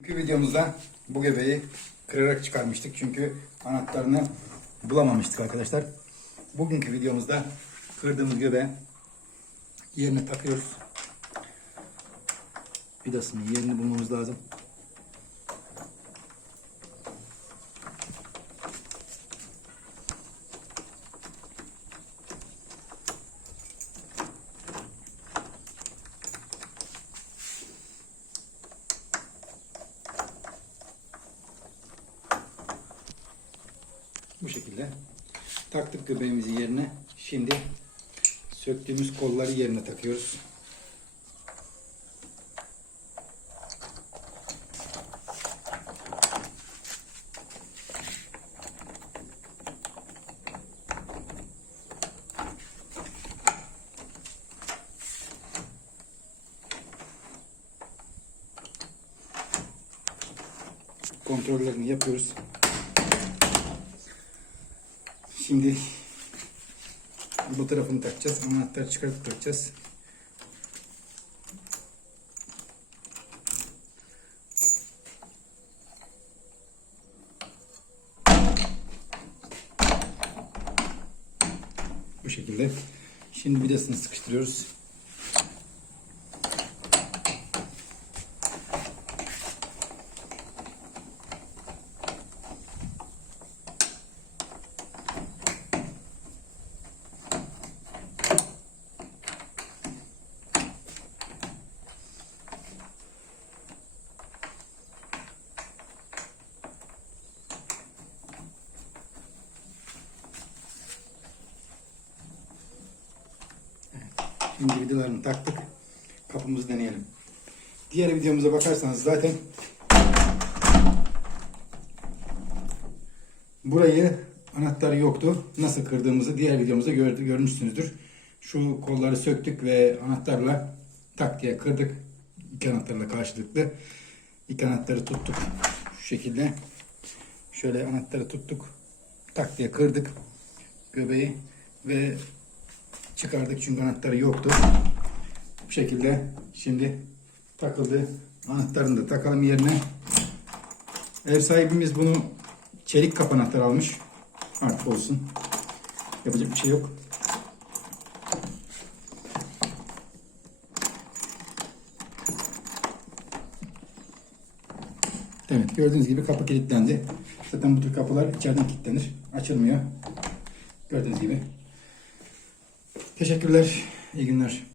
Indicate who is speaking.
Speaker 1: Bugünkü videomuzda bu göbeği kırarak çıkarmıştık çünkü anahtarını bulamamıştık arkadaşlar. Bugünkü videomuzda kırdığımız göbeği yerine takıyoruz. Vidasının yerini bulmamız lazım. Bu şekilde taktık göbeğimizi yerine. Şimdi söktüğümüz kolları yerine takıyoruz. Kontrollerini yapıyoruz. Şimdi bu tarafını takacağız. Anahtarı çıkartıp takacağız. Bu şekilde. Şimdi vidasını sıkıştırıyoruz. Şimdi vidalarını taktık. Kapımızı deneyelim. Diğer videomuza bakarsanız zaten burayı anahtarı yoktu. Nasıl kırdığımızı diğer videomuzda gördü, görmüşsünüzdür. Şu kolları söktük ve anahtarla tak diye kırdık. İki anahtarla karşılıklı. İki anahtarı tuttuk. Şu şekilde. Şöyle anahtarı tuttuk. Tak diye kırdık. Göbeği ve çıkardık çünkü anahtarı yoktu. Bu şekilde şimdi takıldı. Anahtarını da takalım yerine. Ev sahibimiz bunu çelik kap anahtar almış. Artık olsun. Yapacak bir şey yok. Evet gördüğünüz gibi kapı kilitlendi. Zaten bu tür kapılar içeriden kilitlenir. Açılmıyor. Gördüğünüz gibi. Teşekkürler. İyi günler.